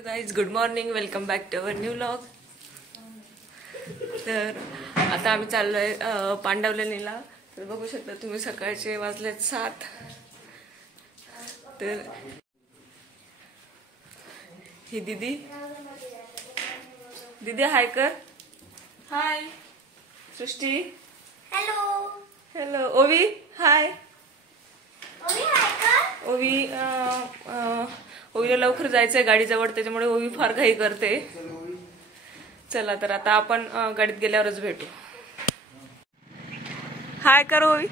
Hello guys, good morning. Welcome back to our new vlog. तर आता आम्ही चाललोय पांडवलेनीला. तर बघू शकता तुम्ही सकाळचे वाजलेत 7. तर ही दीदी हाय कर. हाय सृष्टी. हॅलो. हॅलो ओवी. हाय ओवी. ओवीला लवकर जायचंय गाडीजवळ, त्याच्यामुळे ओवी फार घाई करते. चला तर आता आपण गाडीत गेल्यावरच भेटू. हाय कर ओवी.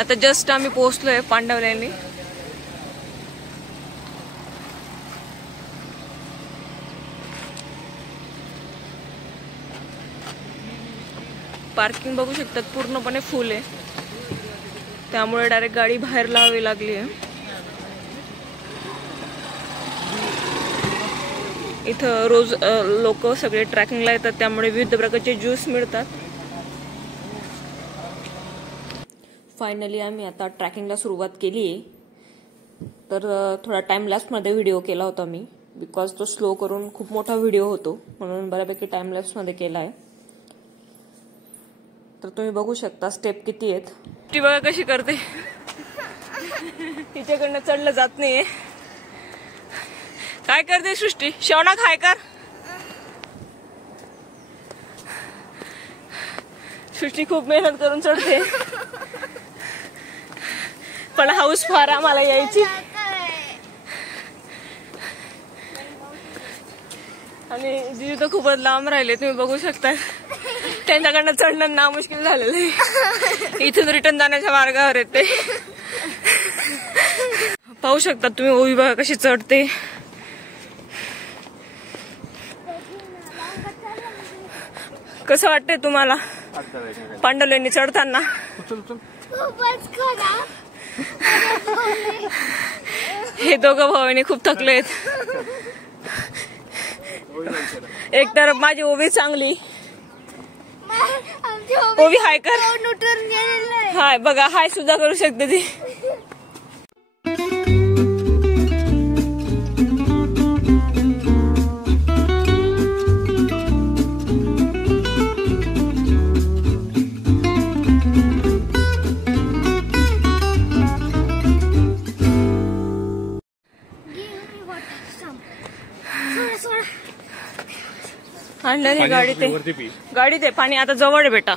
आता जस्ट आम्ही पोहोचलोय पांडवलेनी. पार्किंग बघू शकतात पूर्णपणे फुल आहे, त्यामुळे डायरेक्ट गाडी बाहेर लावावी लागली आहे. इथं रोज लोक सगळे ट्रॅकिंगला येतात, त्यामुळे विविध प्रकारचे ज्यूस मिळतात. फायनली आम्ही आता ट्रॅकिंगला सुरुवात केली आहे. तर थोडा टाइम लॅप्समध्ये व्हिडिओ केला होता मी, बिकॉज तो स्लो करून खूप मोठा व्हिडिओ होतो, म्हणून बऱ्यापैकी टाइम लॅप्समध्ये केला आहे. तर तुम्ही बघू शकता स्टेप किती आहेत. ती बघा कशी करते, तिच्याकडनं चढलं जात नाहीये. काय करते सृष्टी? शौना काय कर. सृष्टी खूप मेहनत करून चढते, पण हाऊस फार आम्हाला यायची. आणि दिदी तर खूपच लांब राहिले, तुम्ही बघू शकता. त्यांच्याकडनं चढणं ना मुश्किल झालेलं आहे. इथून रिटर्न जाण्याच्या मार्गावर येते. पाहू शकता तुम्ही ओवी बघा कशी चढते. कसं वाटतंय तुम्हाला पांडवलेनी चढताना? हे दोघं भावांनी खूप थकलेत. एक तर माझी ओवी चांगली. ओवी हाय कर. हाय बघा, हाय सुद्धा करू शकते ती. आणलं नाही गाडीत आहे पाणी. आता जवळ आहे बेटा.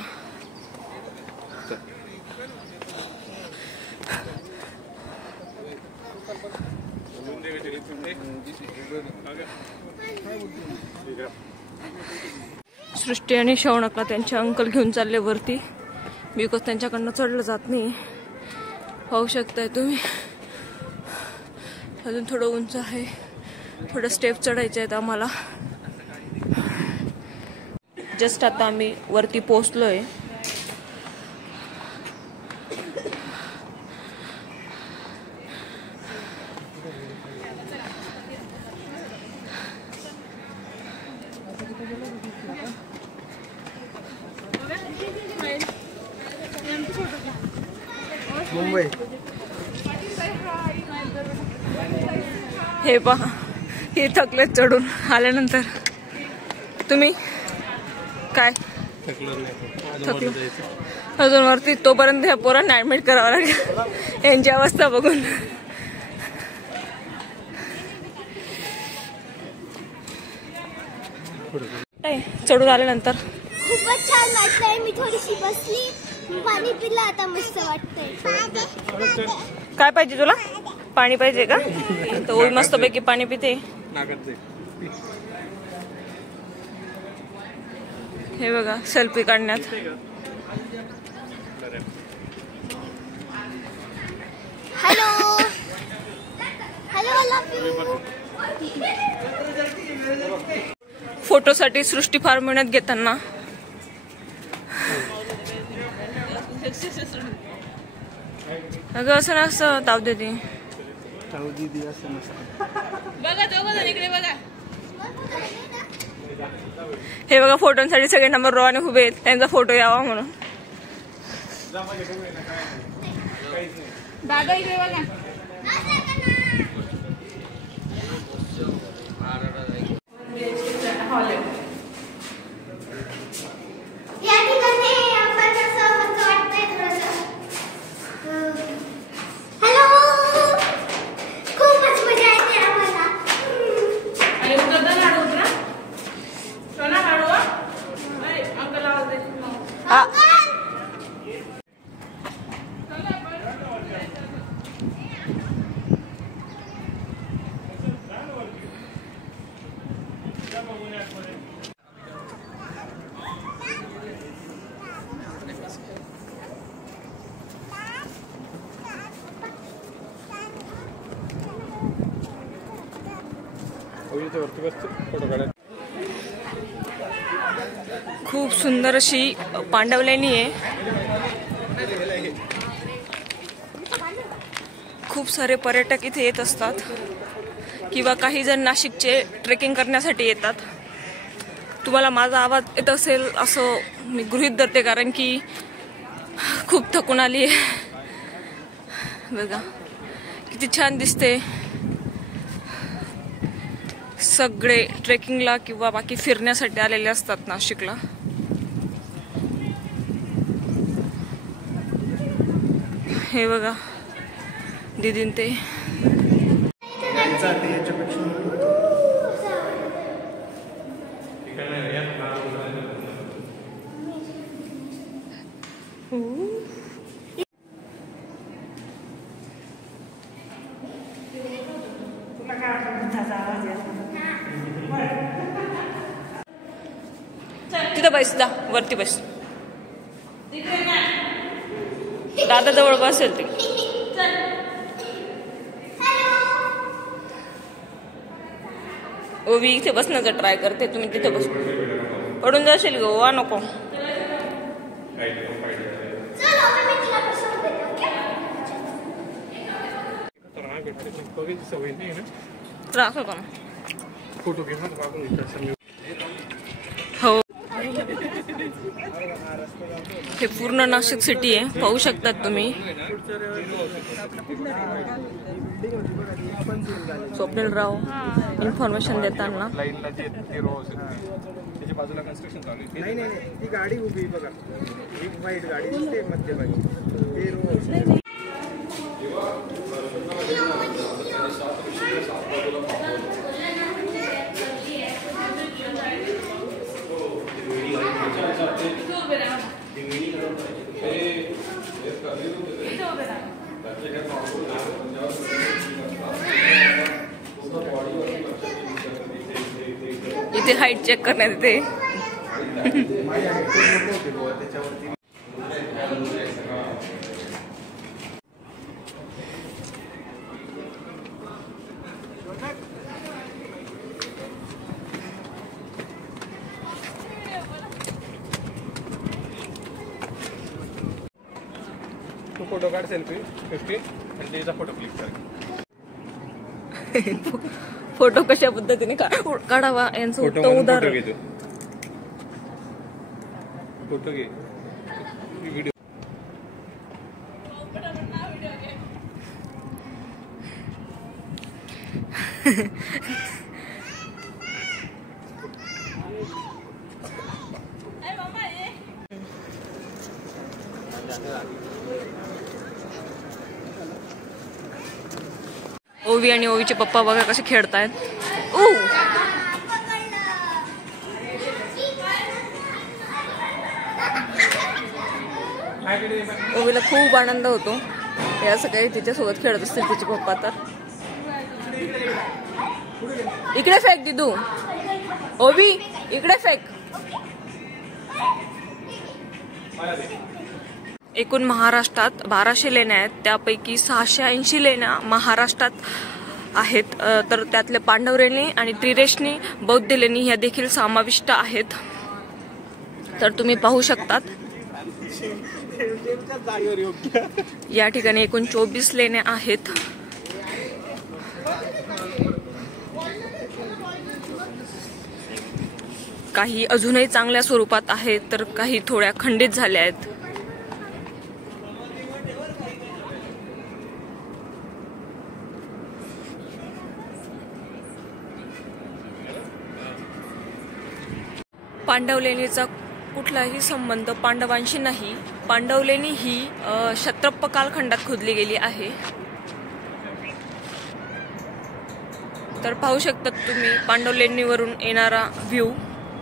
सृष्टी आणि शौनकला त्यांचे अंकल घेऊन चालले वरती, बिकॉज त्यांच्याकडनं चढलं जात नाही. पाहू शकताय तुम्ही, अजून थोडं उंच आहे, थोडं स्टेप चढायचे आहेत आम्हाला. जस्ट आता आम्ही वरती पोहोचलोय. मुंबई. हे पहा, हे थकलेत चढून आल्यानंतर. तुम्ही काय थकलो अजून वरती? तोपर्यंत ह्या पोरांना ऍडमिट करावं लागेल यांची अवस्था बघून. चढून आल्यानंतर खूपच छान वाटतंय. मी थोडीशी बसली, पाणी पिलं, आता मस्त वाटतंय. काय पाहिजे तुला? पाणी पाहिजे का? तर ओवी मस्त पैकी पाणी पिते. हे बघा सेल्फी काढण्यात. Hello hello. फोटोसाठी सृष्टी फार मेहनत घेताना अगं असं नसतं, ताव देते. बघा दोघं इकडे बघा. हे बघा फोटोसाठी सगळे नंबर रोवाने उभे आहेत, त्यांचा फोटो यावा म्हणून. दादा इकडे बघा. या ठिकाणी आपण असं मस्त वाटतंय थोडंसं. हॅलो, खूपच मजा येते आम्हाला. आणि उतरता लाडू उतरा. सोना लाडू अंकल आवाज देते. खूप सुंदर अशी पांडवलेणी आहे. खूप सारे पर्यटक इथे येत असतात किंवा काही जण नाशिकचे ट्रेकिंग करण्यासाठी येतात. तुम्हाला माझा आवाज येत असेल असं मी गृहीत धरते, कारण की खूप थकून आली आहे. बघा किती छान दिसते. सगळे ट्रेकिंगला किंवा बाकी फिरण्यासाठी आलेले असतात नाशिकला. हे बघा दीदीन ते. तिथं बस, जा वरती बस. दादा जवळ बसेल ते. ओवी इथे बसण्याचा ट्राय करते, तुम्ही तिथे बस. पडून जाशील ग, वा नको. राखो का हो. हे पूर्ण नाशिक सिटी आहे, पाहू शकतात तुम्ही. स्वप्नील राव इन्फॉर्मेशन देताना. बाजूला कन्स्ट्रक्शन चालू आहे. नाही ती गाडी उभी बघा, एक व्हाईट गाडी दिसते मध्यभागी, ते रोज. इथे हाईट चेक करण्यात येते. तू फोटो काढ सेल्फी 50 आणि त्याचा फोटो क्लिक कर. फोटो कशा पद्धतीने काढावा यांचं उत्तम उदाहरण. फोटो घे, व्हिडिओ. ओवी आणि ओवीचे पप्पा बघा कसे खेळतायत. ओवीला खूप आनंद होतो हे असं काही तिच्यासोबत खेळत असतील तिचे पप्पा. तर इकडे फेक दिदू, ओवी इकडे फेक. एकूण महाराष्ट्रात 1200 लेण्या आहेत, त्यापैकी 680 लेण्या महाराष्ट्रात आहेत. तर त्यातले पांडवलेणी आणि त्रिरेशनी बौद्ध लेणी ह्या देखील समाविष्ट आहेत. तर तुम्ही पाहू शकतात. जागेवर योग्य. या ठिकाणी एकूण 24 लेण्या आहेत. काही अजूनही चांगल्या स्वरूपात आहेत तर काही थोड्या खंडित झाल्या आहेत. पांडवलेणीचा कुठलाही संबंध पांडवांशी नाही. पांडवलेणी ही क्षत्रप कालखंडात खोदली गेली आहे. तर पाहू शकता तुम्ही पांडवलेणीवरून येणारा व्ह्यू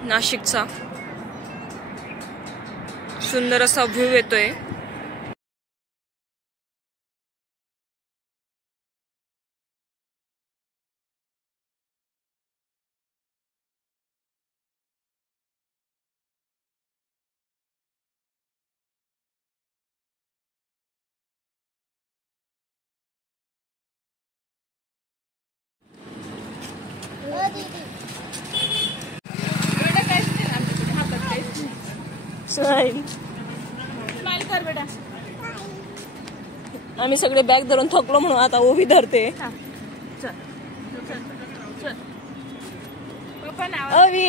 नाशिकचा. सुंदर असा व्ह्यू येतोय. स्माइल कर बेटा. आम्ही सगळे बॅग धरून थकलो म्हणून आता ओवी धरते. चल चल चल. पप्पा नाव ओवी